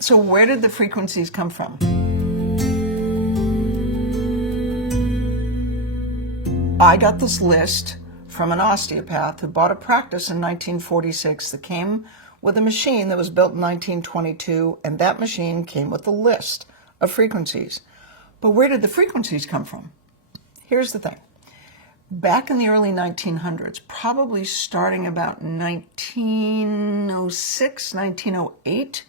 So where did the frequencies come from? I got this list from an osteopath who bought a practice in 1946 that came with a machine that was built in 1922, and that machine came with a list of frequencies. But where did the frequencies come from? Here's the thing. Back in the early 1900s, probably starting about 1906, 1908,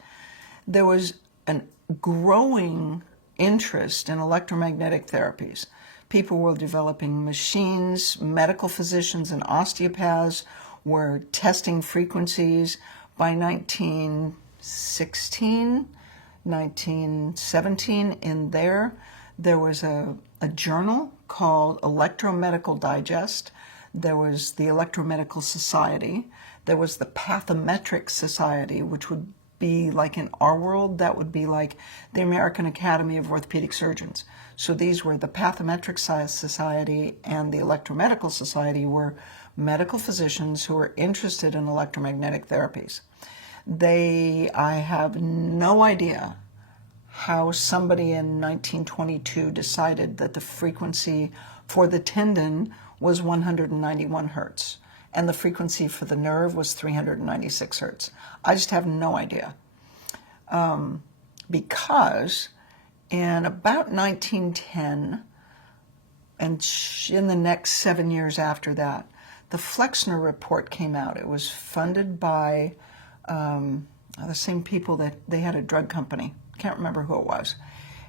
there was a growing interest in electromagnetic therapies. People were developing machines, medical physicians and osteopaths were testing frequencies. By 1916, 1917, in there was a journal called Electromedical Digest. There was the Electromedical Society. There was the Pathometric Society, which would be like in our world, that would be like the American Academy of Orthopedic Surgeons. So these were the Pathometric Society and the Electromedical Society were medical physicians who were interested in electromagnetic therapies. I have no idea how somebody in 1922 decided that the frequency for the tendon was 191 hertz and the frequency for the nerve was 396 hertz. I just have no idea. Because in about 1910, and in the next 7 years after that, the Flexner report came out. It was funded by the same people that they had a drug company. Can't remember who it was.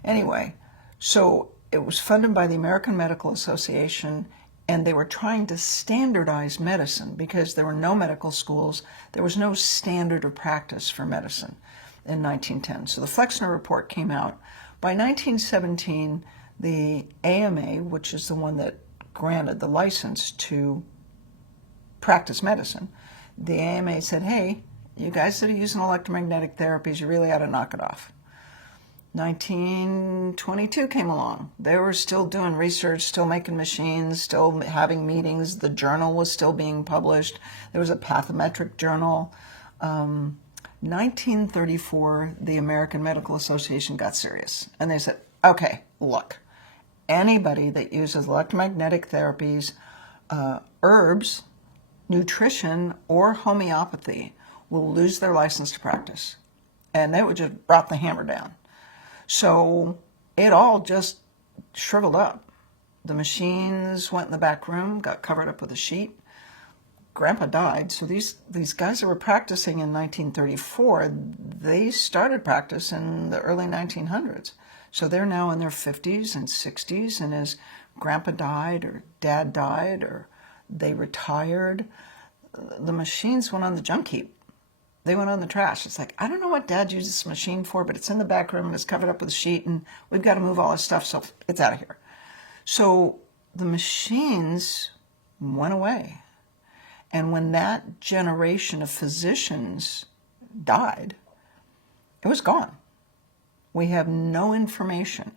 Anyway, so it was funded by the American Medical Association, and they were trying to standardize medicine because there were no medical schools. There was no standard of practice for medicine in 1910. So the Flexner report came out. By 1917, the AMA, which is the one that granted the license to practice medicine, the AMA said, hey, you guys that are using electromagnetic therapies, you really ought to knock it off. 1922 came along. They were still doing research, still making machines, still having meetings. The journal was still being published. There was a pathometric journal. 1934, the American Medical Association got serious. And they said, okay, look, anybody that uses electromagnetic therapies, herbs, nutrition, or homeopathy will lose their license to practice. And they would just brought the hammer down. So it all just shriveled up. The machines went in the back room, got covered up with a sheet. Grandpa died, so these guys that were practicing in 1934, they started practice in the early 1900s. So they're now in their 50s and 60s, and as Grandpa died or Dad died or they retired, the machines went on the junk heap. They went on the trash. It's like, I don't know what Dad used this machine for, but it's in the back room and it's covered up with a sheet and we've got to move all this stuff, so it's out of here. So the machines went away. And when that generation of physicians died, it was gone. We have no information.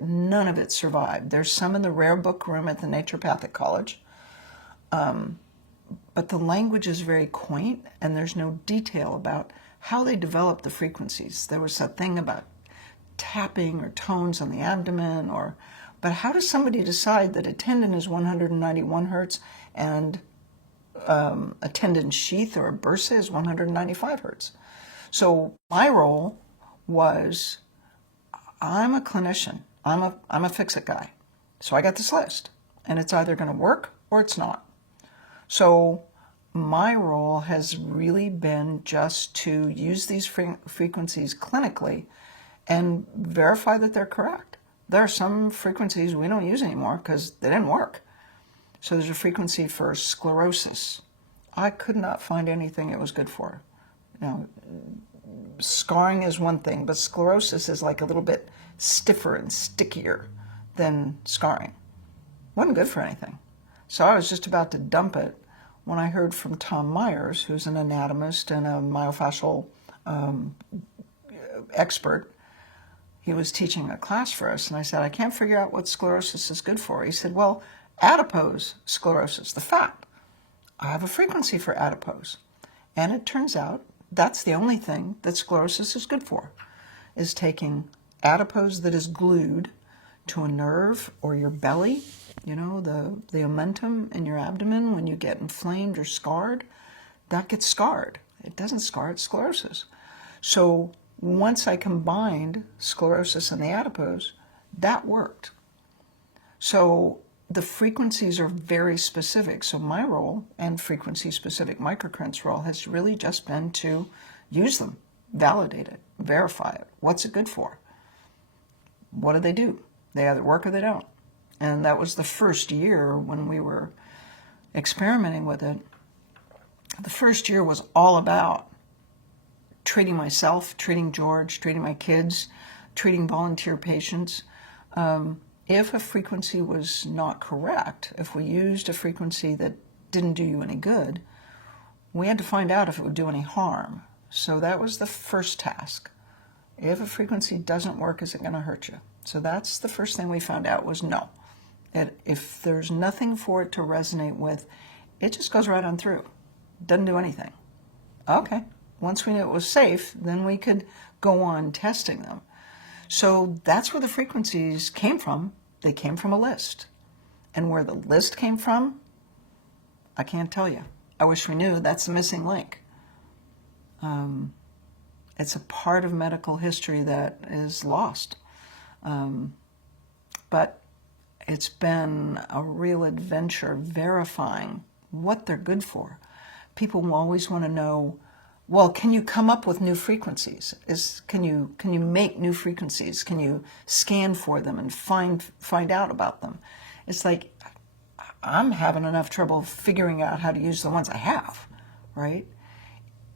None of it survived. There's some in the rare book room at the Naturopathic College. But the language is very quaint, and there's no detail about how they developed the frequencies. There was a thing about tapping or tones on the abdomen, but how does somebody decide that a tendon is 191 hertz and a tendon sheath or a bursa is 195 hertz? So my role was, I'm a clinician. I'm a fix-it guy. So I got this list, and it's either going to work or it's not. So my role has really been just to use these frequencies clinically and verify that they're correct. There are some frequencies we don't use anymore because they didn't work. So there's a frequency for sclerosis. I could not find anything it was good for. Now, scarring is one thing, but sclerosis is like a little bit stiffer and stickier than scarring. Wasn't good for anything. So I was just about to dump it when I heard from Tom Myers, who's an anatomist and a myofascial expert. He was teaching a class for us, and I said, I can't figure out what sclerosis is good for. He said, well, adipose sclerosis, the fat. I have a frequency for adipose. And it turns out that's the only thing that sclerosis is good for. is taking adipose that is glued to a nerve or your belly, you know, the omentum in your abdomen when you get inflamed or scarred, that gets scarred. It doesn't scar, it's sclerosis. So once I combined sclerosis and the adipose, that worked. So the frequencies are very specific. So my role and frequency-specific microcurrents role has really just been to use them, validate it, verify it. What's it good for? What do they do? They either work or they don't. And that was the first year when we were experimenting with it. The first year was all about treating myself, treating George, treating my kids, treating volunteer patients. If a frequency was not correct, if we used a frequency that didn't do you any good, we had to find out if it would do any harm. So that was the first task. If a frequency doesn't work, is it going to hurt you? So that's the first thing we found out was no. If there's nothing for it to resonate with, it just goes right on through. Doesn't do anything. Okay. Once we knew it was safe, then we could go on testing them. So that's where the frequencies came from. They came from a list. And where the list came from, I can't tell you. I wish we knew. That's the missing link. It's a part of medical history that is lost. But it's been a real adventure verifying what they're good for. People will always want to know, well, can you come up with new frequencies? Can you make new frequencies? Can you scan for them and find out about them? It's like, I'm having enough trouble figuring out how to use the ones I have, right?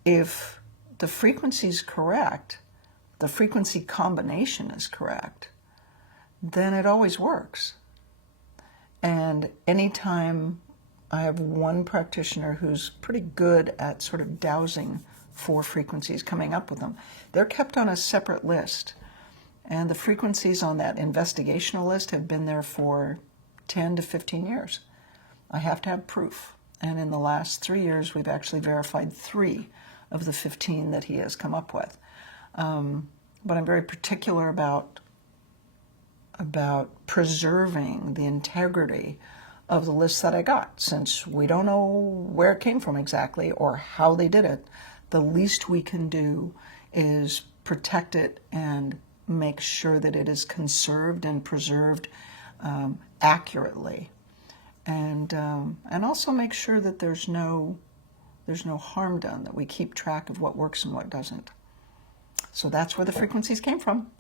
If the frequency is correct, the frequency combination is correct, then it always works. And anytime I have one practitioner who's pretty good at sort of dowsing for frequencies, coming up with them, they're kept on a separate list. And the frequencies on that investigational list have been there for 10 to 15 years. I have to have proof. And in the last 3 years, we've actually verified 3 of the 15 that he has come up with. But I'm very particular about preserving the integrity of the list that I got. Since we don't know where it came from exactly or how they did it, the least we can do is protect it and make sure that it is conserved and preserved accurately, and also make sure that there's no harm done, that we keep track of what works and what doesn't. So that's where the frequencies came from.